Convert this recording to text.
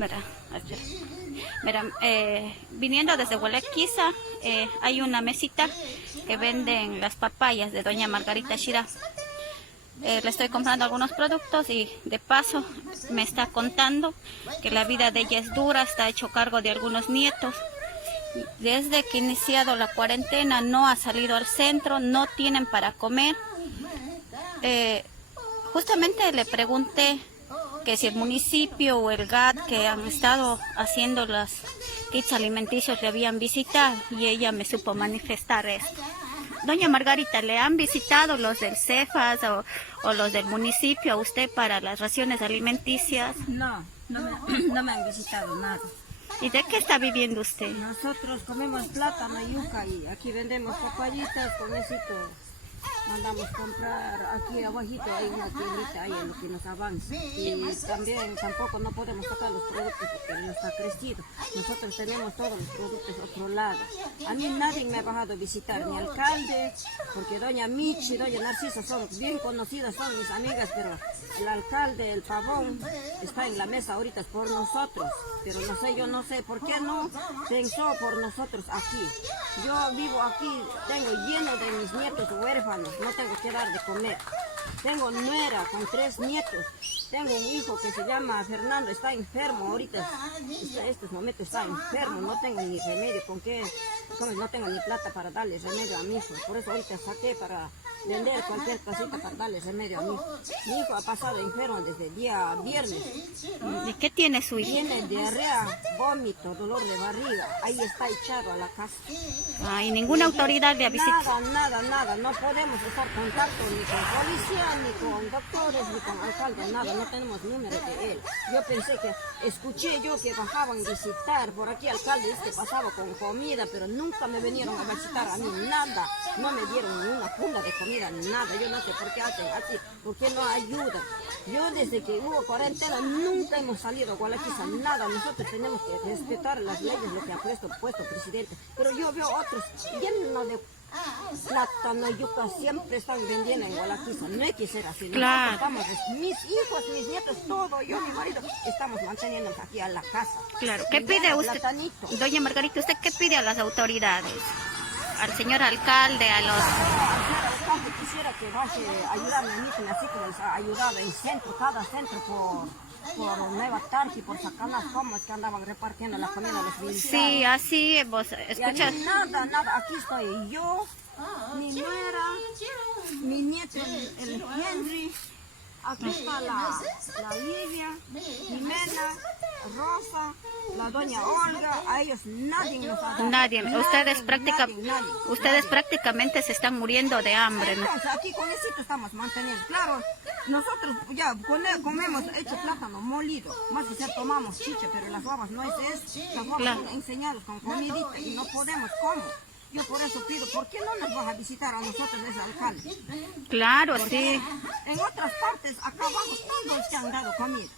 Verá, espera. Verá, viniendo desde Huelequiza, hay una mesita que venden las papayas de doña Margarita Shira. Le estoy comprando algunos productos y de paso me está contando que la vida de ella es dura, está hecho cargo de algunos nietos. Desde que ha iniciado la cuarentena no ha salido al centro, no tienen para comer. Justamente le pregunté que si el municipio o el GAT que han estado haciendo los kits alimenticios le habían visitado y ella me supo manifestar esto. Doña Margarita, ¿le han visitado los del Cefas o los del municipio a usted para las raciones alimenticias? No me han visitado nada. ¿Y de qué está viviendo usted? Nosotros comemos plátano, yuca y aquí vendemos papayitas, con eso mandamos comprar aquí abajito, hay una tiendita ahí en lo que nos avanza. Y también tampoco no podemos sacar los productos porque no está crecido. Nosotros tenemos todos los productos a otro lado. A mí nadie me ha bajado a visitar, ni alcalde, porque doña Michi y doña Narcisa son bien conocidas, son mis amigas, pero el alcalde, el Pavón, está en la mesa ahorita por nosotros. Pero no sé, yo no sé por qué no pensó por nosotros aquí. Yo vivo aquí, tengo lleno de mis nietos huérfanos, no tengo que dar de comer. Tengo nuera con 3 nietos. Tengo un hijo que se llama Fernando, está enfermo ahorita. En estos momentos está enfermo, no tengo ni remedio. No tengo ni plata para darle remedio a mi hijo. Por eso ahorita saqué para vender cualquier cosita para darle remedio a mi hijo. Mi hijo ha pasado enfermo desde el día viernes. ¿Y qué tiene su hijo? Tiene diarrea, vómito, dolor de barriga. Ahí está echado a la casa. ¿Y ninguna autoridad le ha visitado? Nada. No podemos estar en contacto ni con policía, ni con doctores, ni con alcalde, nada. No tenemos número de él. Yo pensé que, escuché yo que bajaban a visitar por aquí alcalde, pasaba con comida, pero nunca me vinieron a visitar a mí, nada. No me dieron ni una funda de comida, nada. Yo no sé por qué hacen así, por qué no ayudan. Yo desde que hubo cuarentena nunca hemos salido a Huelequiza, nada. Nosotros tenemos que respetar las leyes, lo que ha puesto el presidente. Pero yo veo otros llenos de plátano, yuca, siempre están vendiendo en Huelequiza. No hay que ser así. Claro. Estamos, mis hijos, mis nietos, todo, yo, mi marido, estamos manteniendo aquí a la casa. Claro. ¿Qué pide usted, platanito. doña Margarita, usted qué pide a las autoridades? Al señor alcalde, a los... alcalde quisiera que vaya a ayudarme a mí, así como les ha ayudado en centro, cada centro por Nueva Tarqui, por Sacanas, como es que andaban repartiendo la comida a los militares. Sí, así vos escuchas. Nada, aquí estoy yo, mi nuera, mi nieto, el Henry, aquí está la Lidia, Jimena, Rosa, la doña Olga, a ellos nadie nos ha dado. Nadie. Ustedes nadie. prácticamente se están muriendo de hambre, ¿no? Entonces, aquí con eso estamos manteniendo. Claro, nosotros ya comemos hecho plátano molido, más que sea tomamos chicha, pero las babas no es eso. Las babas son enseñadas con comidita y no podemos comer. Yo por eso pido, ¿por qué no nos vas a visitar a nosotros ese alcalde? Claro, Porque sí. en otras partes, acá abajo, todos te han dado comida.